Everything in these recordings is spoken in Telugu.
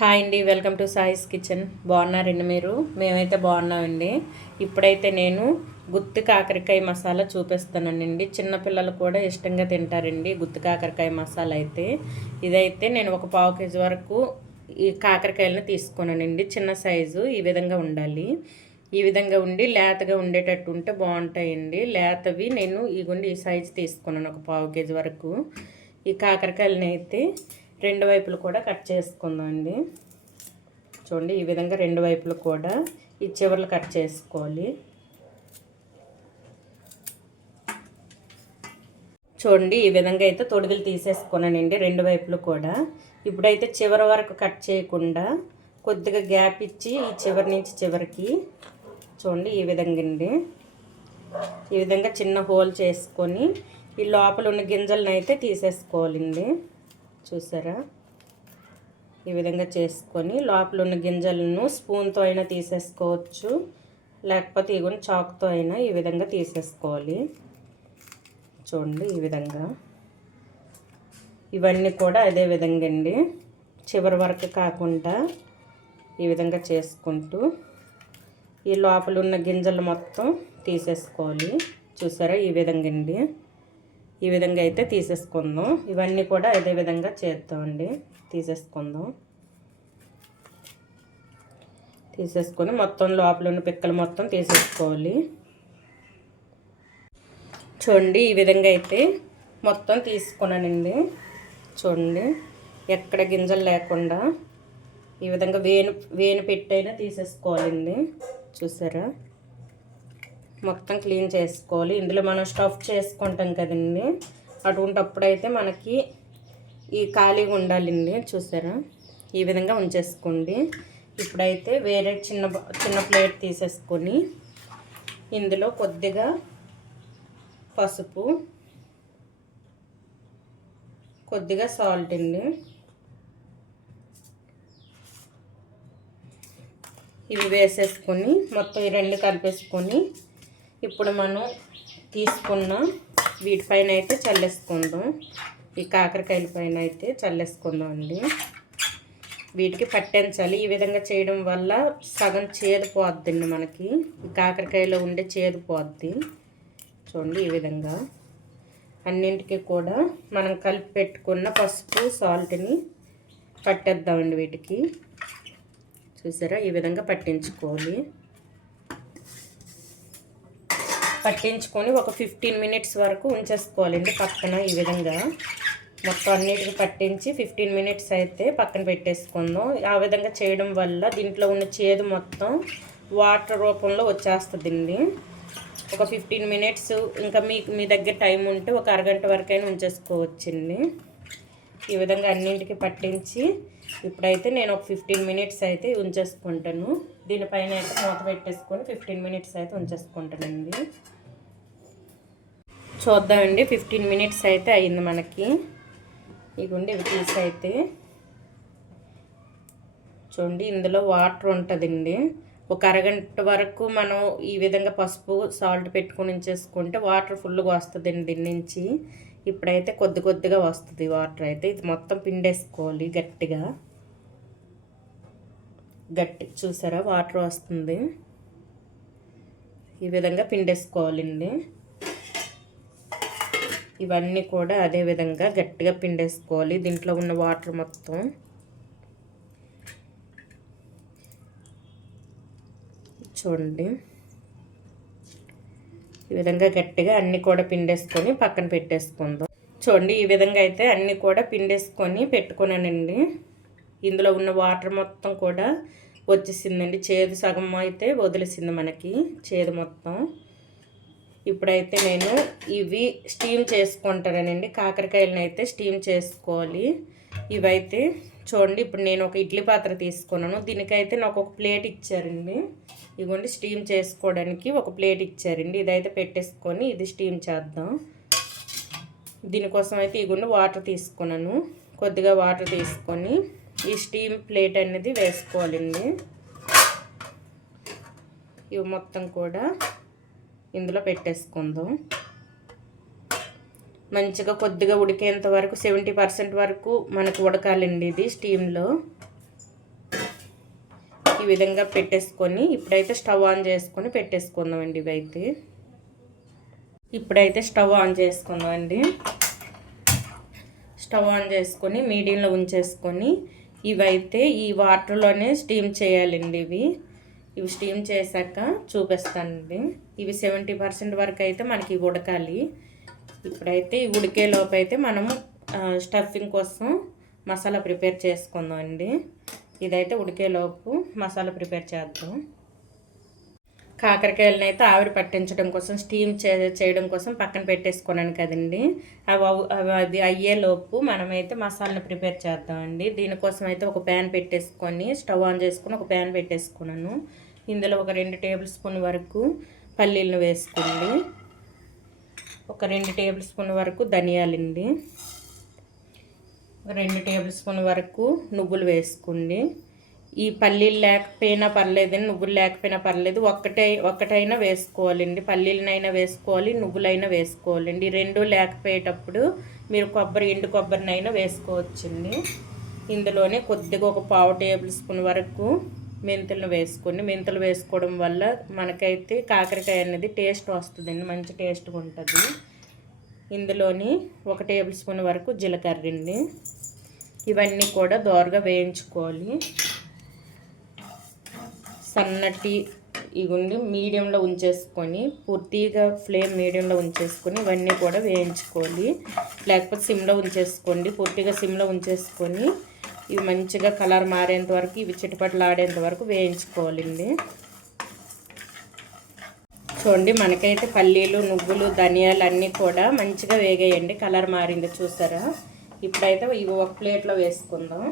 హాయ్ అండి, వెల్కమ్ టు సాయిస్ కిచెన్. బాగున్నారండి మీరు? మేమైతే బాగున్నామండి. ఇప్పుడైతే నేను గుత్తి కాకరకాయ మసాలా చూపిస్తానండి. చిన్నపిల్లలు కూడా ఇష్టంగా తింటారండి గుత్తి కాకరకాయ మసాలా అయితే. ఇదైతే నేను ఒక పావు కేజీ వరకు ఈ కాకరకాయలను తీసుకున్నానండి. చిన్న సైజు ఈ విధంగా ఉండాలి. ఈ విధంగా ఉండి లేతగా ఉండేటట్టు ఉంటే బాగుంటాయండి. లేతవి నేను ఈ సైజు తీసుకున్నాను, ఒక పావు కేజీ వరకు. ఈ కాకరకాయలని అయితే రెండు వైపులు కూడా కట్ చేసుకుందాం అండి. చూడండి, ఈ విధంగా రెండు వైపులు కూడా ఈ చివర్లు కట్ చేసుకోవాలి. చూడండి, ఈ విధంగా అయితే తొడుగులు తీసేసుకున్నానండి రెండు వైపులు కూడా. ఇప్పుడైతే చివరి వరకు కట్ చేయకుండా కొద్దిగా గ్యాప్ ఇచ్చి ఈ చివరి నుంచి చివరికి చూడండి ఈ విధంగా అండి, ఈ విధంగా చిన్న హోల్ చేసుకొని ఈ లోపల ఉన్న గింజలను అయితే తీసేసుకోవాలండి. చూసారా, ఈ విధంగా చేసుకొని లోపల ఉన్న గింజలను స్పూన్తో అయినా తీసేసుకోవచ్చు, లేకపోతే ఇగోని చాకుతో అయినా ఈ విధంగా తీసేసుకోవాలి. చూడండి, ఈ విధంగా ఇవన్నీ కూడా అదే విధంగా అండి, చివరి వరకు కాకుండా ఈ విధంగా చేసుకుంటూ ఈ లోపల ఉన్న గింజలు మొత్తం తీసేసుకోవాలి. చూసారా, ఈ విధంగా అండి, ఈ విధంగా అయితే తీసేసుకుందాం. ఇవన్నీ కూడా అదే విధంగా చేద్దామండి. తీసేసుకొని మొత్తం లోపల ఉన్న పిక్కలు మొత్తం తీసేసుకోవాలి. చూడండి, ఈ విధంగా అయితే మొత్తం తీసుకున్నానండి. చూడండి, ఎక్కడ గింజలు లేకుండా ఈ విధంగా వేను పెట్టైనా తీసేసుకోవాలండి. చూసారా, మొత్తం క్లీన్ చేసుకోవాలి. ఇందులో మనం స్టఫ్ చేసుకుంటాం కదండి, అటువంటిప్పుడైతే మనకి ఈ ఖాళీగా ఉండాలండి. చూసారా, ఈ విధంగా ఉంచేసుకోండి. ఇప్పుడైతే వేరే చిన్న ప్లేట్ తీసేసుకొని ఇందులో కొద్దిగా పసుపు, కొద్దిగా సాల్ట్ అండి, ఇవి వేసేసుకొని మొత్తం ఈ రెండు కలిపేసుకొని ఇప్పుడు మనం తీసుకున్న వీటిపైన అయితే చల్లేసుకుందాం. ఈ కాకరకాయల పైన అయితే చల్లేసుకుందాం అండి. వీటికి పట్టించాలి. ఈ విధంగా చేయడం వల్ల సగం చేదు పోద్దండి, మనకి ఈ కాకరకాయలో ఉండే చేదు పోద్ది. చూడండి, ఈ విధంగా అన్నింటికి కూడా మనం కలిపి పెట్టుకున్న పసుపు సాల్ట్ని పట్టేద్దామండి వీటికి. చూసారా, ఈ విధంగా పట్టించుకోవాలి. పట్టించుకొని ఒక 15 మినిట్స్ వరకు ఉంచేసుకోవాలండి పక్కన. ఈ విధంగా మొత్తం అన్నిటికి పట్టించి 15 మినిట్స్ అయితే పక్కన పెట్టేసుకుందాం. ఆ విధంగా చేయడం వల్ల దీంట్లో ఉన్న చేదు మొత్తం వాటర్ రూపంలో వచ్చేస్తుందండి. ఒక 15 మినిట్స్, ఇంకా మీ దగ్గర టైం ఉంటే ఒక అరగంట వరకైనా ఉంచేసుకోవచ్చండి. ఈ విధంగా అన్నింటికి పట్టించి ఇప్పుడైతే నేను ఒక 15 మినిట్స్ అయితే ఉంచేసుకుంటాను. దీనిపైన అయితే మూత పెట్టేసుకొని 15 మినిట్స్ అయితే ఉంచేసుకుంటానండి. చూద్దామండి, 15 మినిట్స్ అయితే అయింది మనకి. ఇదిగోండి, ఇవి తీసి అయితే చూడండి, ఇందులో వాటర్ ఉంటుందండి. ఒక అరగంట వరకు మనం ఈ విధంగా పసుపు సాల్ట్ పెట్టుకొని ఉంచేసుకుంటే వాటర్ ఫుల్గా వస్తుందండి దీని నుంచి. ఇప్పుడైతే కొద్దిగా వస్తుంది వాటర్ అయితే. ఇది మొత్తం పిండేసుకోవాలి గట్టిగా. చూసారా, వాటర్ వస్తుంది. ఈ విధంగా పిండేసుకోవాలండి. ఇవన్నీ కూడా అదే విధంగా గట్టిగా పిండేసుకోవాలి. దీంట్లో ఉన్న వాటర్ మొత్తం చూడండి, ఈ విధంగా గట్టిగా అన్నీ కూడా పిండేసుకొని పక్కన పెట్టేసుకుందాం. చూడండి, ఈ విధంగా అయితే అన్నీ కూడా పిండేసుకొని పెట్టుకున్నానండి. ఇందులో ఉన్న వాటర్ మొత్తం కూడా వచ్చేసిందండి. చేదు సగం అయితే వదిలేసింది మనకి, చేదు మొత్తం. ఇప్పుడైతే నేను ఇవి స్టీమ్ చేసుకుంటానండి. కాకరకాయలను అయితే స్టీమ్ చేసుకోవాలి. ఇవైతే చూడండి, ఇప్పుడు నేను ఒక ఇడ్లీ పాత్ర తీసుకున్నాను. దీనికైతే నాకు ఒక ప్లేట్ ఇచ్చారండి. ఇదిగోండి, స్టీమ్ చేసుకోవడానికి ఒక ప్లేట్ ఇచ్చారండి. ఇదైతే పెట్టేసుకొని ఇది స్టీమ్ చేద్దాం. దీనికోసం అయితే ఇదిగోండి వాటర్ తీసుకున్నాను. కొద్దిగా వాటర్ తీసుకొని ఈ స్టీమ్ ప్లేట్ అనేది వేసుకోవాలండి. ఇవి మొత్తం కూడా ఇందులో పెట్టేసుకుందాం. మంచిగా కొద్దిగా ఉడికేంత వరకు 70% వరకు మనకు ఉడకాలండి ఇది స్టీమ్లో. ఈ విధంగా పెట్టేసుకొని ఇప్పుడైతే స్టవ్ ఆన్ చేసుకొని పెట్టేసుకుందామండి. ఇప్పుడైతే స్టవ్ ఆన్ చేసుకుందామండి. స్టవ్ ఆన్ చేసుకొని మీడియంలో ఉంచేసుకొని ఇవైతే ఈ వాటర్లోనే స్టీమ్ చేయాలండి. ఇవి స్టీమ్ చేశాక చూపిస్తానండి. ఇవి 70% వరకు అయితే మనకి ఉడకాలి. ఇప్పుడైతే ఈ ఉడికేలోపు అయితే మనము స్టఫింగ్ కోసం మసాలా ప్రిపేర్ చేసుకుందాం అండి. ఇదైతే ఉడికేలోపు మసాలా ప్రిపేర్ చేద్దాం. కాకరకాయలను అయితే ఆవిరి పట్టించడం కోసం స్టీమ్ చేయడం కోసం పక్కన పెట్టేసుకున్నాను కదండి. అది అయ్యేలోపు మనమైతే మసాలాను ప్రిపేర్ చేద్దామండి. దీనికోసం అయితే ఒక ప్యాన్ పెట్టేసుకొని స్టవ్ ఆన్ చేసుకొని ఒక ప్యాన్ పెట్టేసుకున్నాను. ఇందులో ఒక 2 టేబుల్ స్పూన్ వరకు పల్లీలను వేసుకోండి. ఒక 2 టేబుల్ స్పూన్ వరకు ధనియాలండి. 2 టేబుల్ స్పూన్ వరకు నువ్వులు వేసుకోండి. ఈ పల్లీలు లేకపోయినా పర్లేదండి, నువ్వులు లేకపోయినా పర్లేదు, ఒక్కటైనా వేసుకోవాలండి. పల్లీలనైనా వేసుకోవాలి, నువ్వులైనా వేసుకోవాలండి. 2 లేకపోయేటప్పుడు మీరు ఎండు కొబ్బరినైనా వేసుకోవచ్చండి. ఇందులోనే కొద్దిగా ఒక 1/2 టేబుల్ స్పూన్ వరకు మెంతులను వేసుకోండి. మెంతులు వేసుకోవడం వల్ల మనకైతే కాకరకాయ అనేది టేస్ట్ వస్తుందండి, మంచి టేస్ట్గా ఉంటుంది. ఇందులోని 1 టేబుల్ స్పూన్ వరకు జీలకర్ర అండి. ఇవన్నీ కూడా దోరగా వేయించుకోవాలి. సన్నటి ఇగుండి మీడియంలో ఉంచేసుకొని పూర్తిగా ఫ్లేమ్ మీడియంలో ఉంచేసుకొని ఇవన్నీ కూడా వేయించుకోవాలి. లేకపోతే సిమ్లో ఉంచేసుకోండి. పూర్తిగా సిమ్లో ఉంచేసుకొని ఇవి మంచిగా కలర్ మారేంత వరకు, ఇవి చిటపటలు ఆడేంత వరకు వేయించుకోవాలండి. చూడండి, మనకైతే పల్లీలు, నువ్వులు, ధనియాలు అన్నీ కూడా మంచిగా వేగాయండి. కలర్ మారింది చూసారా. ఇప్పుడైతే ఇవి ఒక ప్లేట్లో వేసుకుందాం.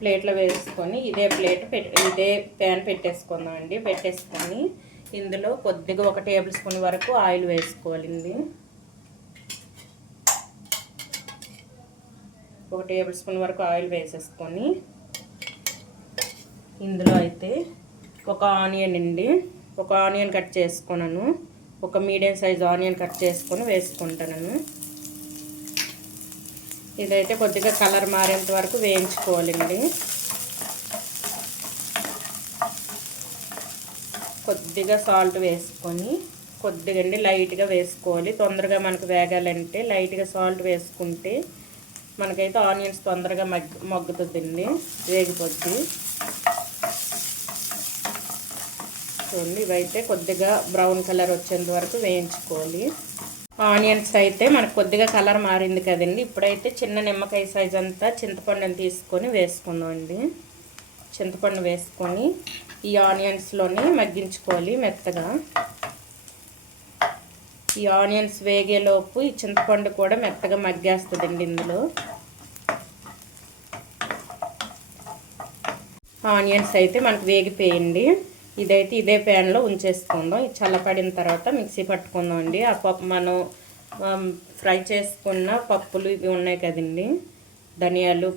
ప్లేట్లో వేసుకొని ఇదే ప్యాన్ పెట్టేసుకుందాం అండి. పెట్టేసుకొని ఇందులో కొద్దిగా 1 టేబుల్ స్పూన్ వరకు ఆయిల్ వేసుకోవాలండి. 1 టేబుల్ స్పూన్ వరకు ఆయిల్ వేసేసుకొని ఇందులో అయితే ఒక ఆనియన్ అండి, ఒక ఆనియన్ కట్ చేసుకున్నాను. ఒక మీడియం సైజ్ ఆనియన్ కట్ చేసుకొని వేసుకుంటాను. ఇదైతే కొద్దిగా కలర్ మారేంత వరకు వేయించుకోవాలండి. కొద్దిగా సాల్ట్ వేసుకొని కొద్దిగా లైట్గా వేసుకోవాలి. తొందరగా మనకు వేగాలంటే లైట్గా సాల్ట్ వేసుకుంటే మనకైతే ఆనియన్స్ తొందరగా మగ్గుతుందండి, వేగిపోద్ది. చూడండి, ఇవైతే కొద్దిగా బ్రౌన్ కలర్ వచ్చేంత వరకు వేయించుకోవాలి. ఆనియన్స్ అయితే మనకు కొద్దిగా కలర్ మారింది కదండి. ఇప్పుడైతే చిన్న నిమ్మకాయ సైజ్ అంతా చింతపండుని తీసుకొని వేసుకుందామండి. చింతపండు వేసుకొని ఈ ఆనియన్స్లోని మగ్గించుకోవాలి మెత్తగా. ఈ ఆనియన్స్ వేగేలోపు ఈ చింతపండు కూడా మెత్తగా మగ్గేస్తుందండి. ఇందులో ఆనియన్స్ అయితే మనకు వేగిపోయింది. ఇదైతే ఇదే ప్యాన్లో ఉంచేసుకుందాం. ఇది చల్లపడిన తర్వాత మిక్సీ పట్టుకుందాం అండి. ఆ పప్పు మనం ఫ్రై చేసుకున్న పప్పులు ఇవి ఉన్నాయి కదండి, ధనియాలు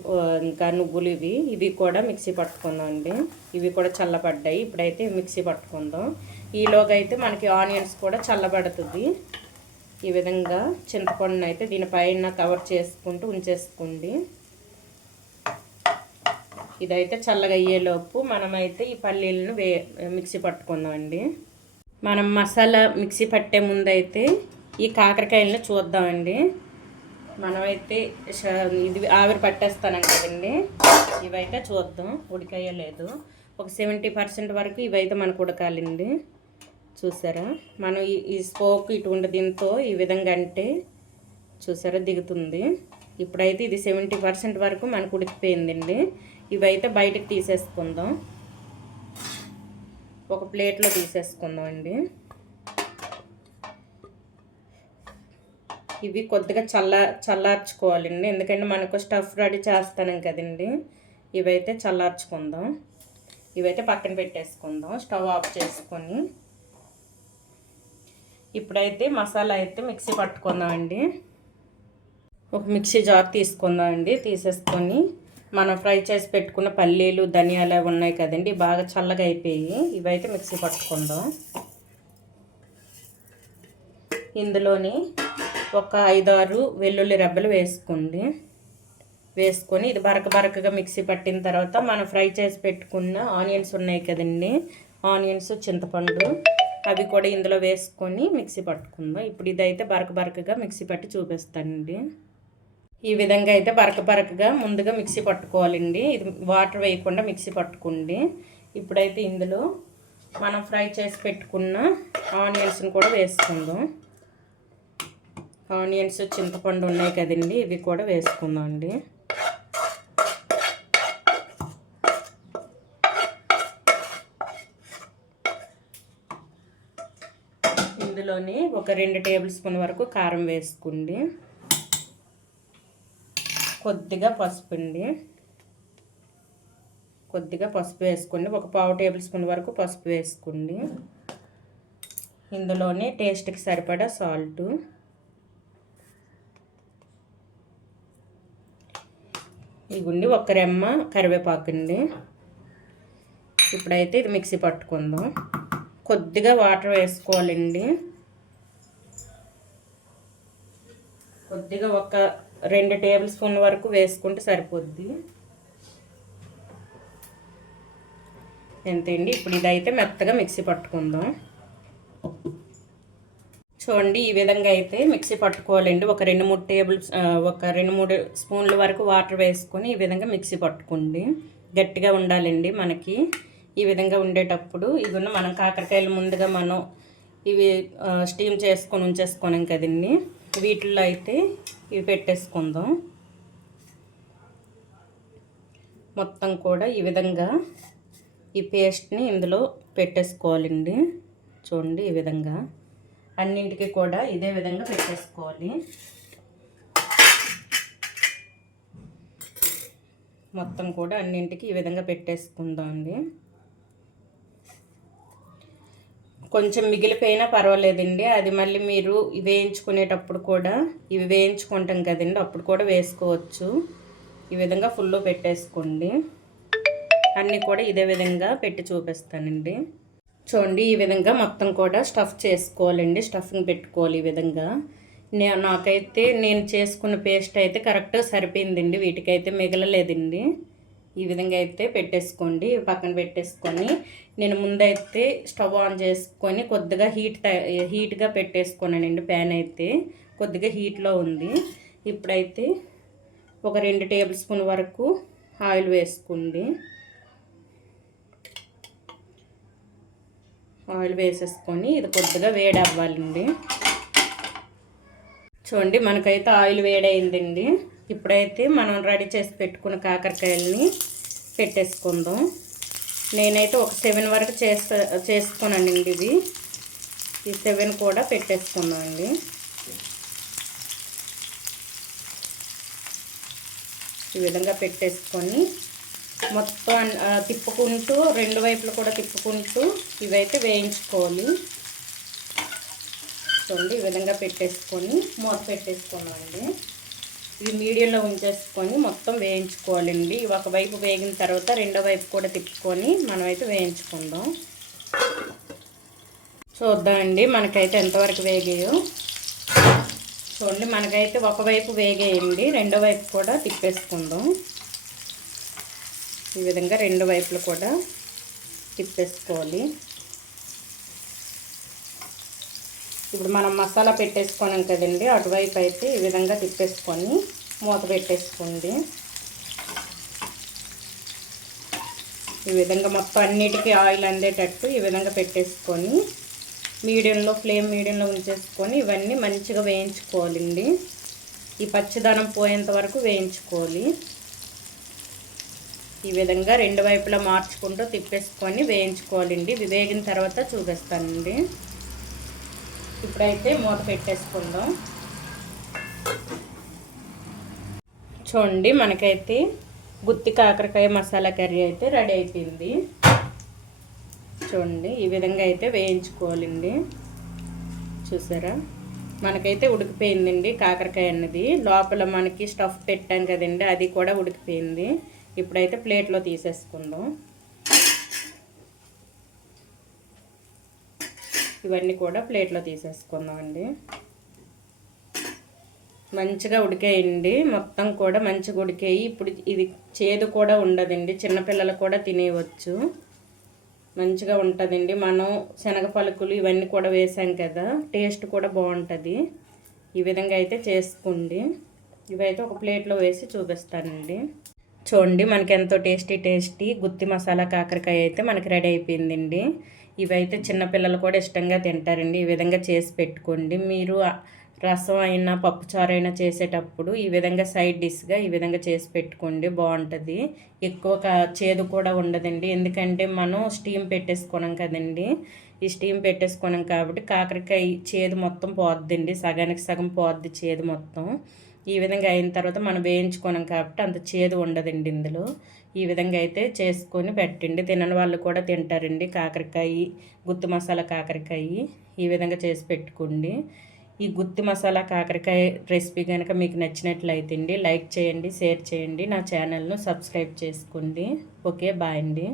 ఇంకా నువ్వులు, ఇవి కూడా మిక్సీ పట్టుకుందాం అండి. ఇవి కూడా చల్లబడ్డాయి. ఇప్పుడైతే మిక్సీ పట్టుకుందాం. ఈలోగా అయితే మనకి ఆనియన్స్ కూడా చల్లబడుతుంది. ఈ విధంగా చింతపండును అయితే దీనిపైన కవర్ చేసుకుంటూ ఉంచేసుకోండి. ఇదైతే చల్లగా అయ్యేలోపు మనమైతే ఈ పల్లీలను మిక్సీ పట్టుకుందాం అండి. మనం మసాలా మిక్సీ పట్టే ముందైతే ఈ కాకరకాయలను చూద్దామండి. మనమైతే ఇది ఆవిరి పట్టేస్తానం కదండి, ఇవైతే చూద్దాం ఉడికాయో లేదు. ఒక 70% వరకు ఇవైతే మనకు ఉడకాలండి. చూసారా, మనం ఈ స్పోక్ ఇటువంటి దీంతో ఈ విధంగా అంటే చూసారా దిగుతుంది. ఇప్పుడైతే ఇది 70% వరకు మనకు ఉడికిపోయిందండి. ఇవైతే బయటకు తీసేసుకుందాం, ఒక ప్లేట్లో తీసేసుకుందాం అండి. ఇవి కొద్దిగా చల్లార్చుకోవాలండి, ఎందుకంటే మనకు స్టఫ్ రెడీ చేస్తాను కదండి. ఇవైతే చల్లార్చుకుందాం. ఇవైతే పక్కన పెట్టేసుకుందాం. స్టవ్ ఆఫ్ చేసుకొని ఇప్పుడైతే మసాలా అయితే మిక్సీ పట్టుకుందాం అండి. ఒక మిక్సీ జార్ తీసుకుందాం అండి. తీసేసుకొని మనం ఫ్రై చేసి పెట్టుకున్న పల్లీలు, ధనియాలు ఉన్నాయి కదండి, బాగా చల్లగా అయిపోయి ఇవైతే మిక్సీ పట్టుకుందాం. ఇందులోని ఒక 5-6 వెల్లుల్లి రెబ్బలు వేసుకోండి. వేసుకొని ఇది బరకగా మిక్సీ పట్టిన తర్వాత మనం ఫ్రై చేసి పెట్టుకున్న ఆనియన్స్ ఉన్నాయి కదండి, ఆనియన్స్, చింతపండు అవి కూడా ఇందులో వేసుకొని మిక్సీ పట్టుకుందాం. ఇప్పుడు ఇదైతే బరకగా మిక్సీ పట్టి చూపిస్తానండి. ఈ విధంగా అయితే బరకగా ముందుగా మిక్సీ పట్టుకోవాలండి. ఇది వాటర్ వేయకుండా మిక్సీ పట్టుకోండి. ఇప్పుడైతే ఇందులో మనం ఫ్రై చేసి పెట్టుకున్న ఆనియన్స్ని కూడా వేసుకుందాం. ఆనియన్స్, చింతపండు ఉన్నాయి కదండి, ఇవి కూడా వేసుకుందాం అండి. ఇందులోని ఒక 2 టేబుల్ స్పూన్ వరకు కారం వేసుకోండి. కొద్దిగా పసుపు అండి, కొద్దిగా పసుపు వేసుకోండి. ఒక 1/2 టేబుల్ స్పూన్ వరకు పసుపు వేసుకోండి. ఇందులోని టేస్ట్కి సరిపడా సాల్టు, ఇగుండి ఒక రెమ్మ కరివేపాకు అండి. ఇప్పుడైతే ఇది మిక్సీ పట్టుకుందాం. కొద్దిగా వాటర్ వేసుకోవాలండి. కొద్దిగా ఒక 2 టేబుల్ స్పూన్ వరకు వేసుకుంటే సరిపోద్ది. ఎంతండి. ఇప్పుడు ఇదైతే మెత్తగా మిక్సీ పట్టుకుందాం. చూడండి, ఈ విధంగా అయితే మిక్సీ పట్టుకోవాలండి. ఒక 2-3 స్పూన్ల వరకు వాటర్ వేసుకొని ఈ విధంగా మిక్సీ పట్టుకోండి. గట్టిగా ఉండాలండి మనకి. ఈ విధంగా ఉండేటప్పుడు ఇవన్నీ మనం కాకరకాయలు ముందుగా మనం ఇవి స్టీమ్ చేసుకొని ఉంచేసుకున్నాం కదండి, వీటిల్లో అయితే ఇవి పెట్టేసుకుందాం. మొత్తం కూడా ఈ విధంగా ఈ పేస్ట్ని ఇందులో పెట్టేసుకోవాలండి. చూడండి, ఈ విధంగా అన్నింటికి కూడా ఇదే విధంగా పెట్టేసుకోవాలి. మొత్తం కూడా అన్నింటికి ఈ విధంగా పెట్టేసుకుందాం అండి. కొంచెం మిగిలిపోయినా పర్వాలేదండి, అది మళ్ళీ మీరు వేయించుకునేటప్పుడు కూడా ఇవి వేయించుకుంటాం కదండి, అప్పుడు కూడా వేసుకోవచ్చు. ఈ విధంగా ఫుల్ పెట్టేసుకోండి. అన్నీ కూడా ఇదే విధంగా పెట్టి చూపిస్తానండి. చూడండి, ఈ విధంగా మొత్తం కూడా స్టఫ్ చేసుకోవాలండి. స్టఫింగ్ పెట్టుకోవాలి ఈ విధంగా. నాకైతే నేను చేసుకున్న పేస్ట్ అయితే కరెక్ట్గా సరిపోయిందండి, వీటికైతే మిగలలేదండి. ఈ విధంగా అయితే పెట్టేసుకోండి. పక్కన పెట్టేసుకొని నేను ముందైతే స్టవ్ ఆన్ చేసుకొని కొద్దిగా హీట్గా పెట్టేసుకున్నానండి. ప్యాన్ అయితే కొద్దిగా హీట్లో ఉంది. ఇప్పుడైతే ఒక 2 టేబుల్ స్పూన్ వరకు ఆయిల్ వేసుకోండి. ఆయిల్ వేసేసుకొని ఇది కొద్దిగా వేడి అవ్వాలండి. చూడండి, మనకైతే ఆయిల్ వేడైందండి. ఇప్పుడైతే మనం రెడీ చేసి పెట్టుకున్న కాకరకాయలని పెట్టేసుకుందాం. నేనైతే ఒక 7 వరకు చేసుకున్నానండి. ఇవి ఈ 7 కూడా పెట్టేసుకుందామండి. ఈ విధంగా పెట్టేసుకొని మొత్తం తిప్పుకుంటూ 2 వైపులు కూడా తిప్పుకుంటూ ఇవైతే వేయించుకోవాలి. చూడండి, ఈ విధంగా పెట్టేసుకొని మూత పెట్టేసుకున్నామండి. ఇవి మీడియంలో ఉంచేసుకొని మొత్తం వేయించుకోవాలండి. ఇవి ఒకవైపు వేగిన తర్వాత రెండో వైపు కూడా తిప్పుకొని మనమైతే వేయించుకుందాం. చూద్దామండి మనకైతే ఎంతవరకు వేగాయో. చూడండి, మనకైతే ఒకవైపు వేగేయండి, రెండో వైపు కూడా తిప్పేసుకుందాం. ఈ విధంగా 2 వైపులు కూడా తిప్పేసుకోవాలి. ఇప్పుడు మనం మసాలా పెట్టేసుకున్నాం కదండి, అటువైపు అయితే ఈ విధంగా తిప్పేసుకొని మూత పెట్టేసుకోండి. ఈ విధంగా మొత్తం అన్నిటికీ ఆయిల్ అందేటట్టు ఈ విధంగా పెట్టేసుకొని ఫ్లేమ్ మీడియంలో ఉంచేసుకొని ఇవన్నీ మంచిగా వేయించుకోవాలండి. ఈ పచ్చిదనం పోయేంత వరకు వేయించుకోవాలి. ఈ విధంగా 2 వైపులా మార్చుకుంటూ తిప్పేసుకొని వేయించుకోవాలండి. ఇవి వేగిన తర్వాత చూపిస్తానండి. ఇప్పుడైతే మూత పెట్టేసుకుందాం. చూడండి, మనకైతే గుత్తి కాకరకాయ మసాలా కర్రీ అయితే రెడీ అయిపోయింది. చూడండి, ఈ విధంగా అయితే వేయించుకోవాలండి. చూసారా, మనకైతే ఉడికిపోయిందండి కాకరకాయ అన్నది. లోపల మనకి స్టఫ్ పెట్టాం కదండి, అది కూడా ఉడికిపోయింది. ఇప్పుడైతే ప్లేట్లో తీసేసుకుందాం. ఇవన్నీ కూడా ప్లేట్లో తీసేసుకుందామండి. మంచిగా ఉడికాయండి, మొత్తం కూడా మంచిగా ఉడికాయి. ఇప్పుడు ఇది చేదు కూడా ఉండదండి, చిన్నపిల్లలు కూడా తినేయవచ్చు, మంచిగా ఉంటుందండి. మనం శనగ పలుకులు ఇవన్నీ కూడా వేసాం కదా, టేస్ట్ కూడా బాగుంటుంది. ఈ విధంగా అయితే చేసుకోండి. ఇవైతే ఒక ప్లేట్లో వేసి చూపిస్తానండి. చూడండి, మనకి ఎంతో టేస్టీ గుత్తి మసాలా కాకరకాయ అయితే మనకి రెడీ అయిపోయిందండి. ఇవైతే చిన్నపిల్లలు కూడా ఇష్టంగా తింటారండి. ఈ విధంగా చేసి పెట్టుకోండి. మీరు రసం అయినా పప్పుచారు అయినా చేసేటప్పుడు ఈ విధంగా సైడ్ డిష్గా ఈ విధంగా చేసి పెట్టుకోండి, బాగుంటుంది. ఎక్కువ చేదు కూడా ఉండదండి, ఎందుకంటే మనం స్టీమ్ పెట్టేసుకున్నాం కదండి. ఈ స్టీమ్ పెట్టేసుకున్నాం కాబట్టి కాకరకాయ చేదు మొత్తం పోద్దండి, సగానికి సగం పోద్ది చేదు మొత్తం. ఈ విధంగా అయిన తర్వాత మనం వేయించుకున్నాం కాబట్టి అంత చేదు ఉండదండి ఇందులో. ఈ విధంగా అయితే చేసుకొని పెట్టండి, తినని వాళ్ళు కూడా తింటారండి. కాకరకాయ గుత్తి మసాలా కాకరకాయ ఈ విధంగా చేసి పెట్టుకోండి. ఈ గుత్తి మసాలా కాకరకాయ రెసిపీ కనుక మీకు నచ్చినట్లయితే అండి లైక్ చేయండి, షేర్ చేయండి, నా ఛానల్ను సబ్స్క్రైబ్ చేసుకోండి. ఓకే, బాయ్ అండి.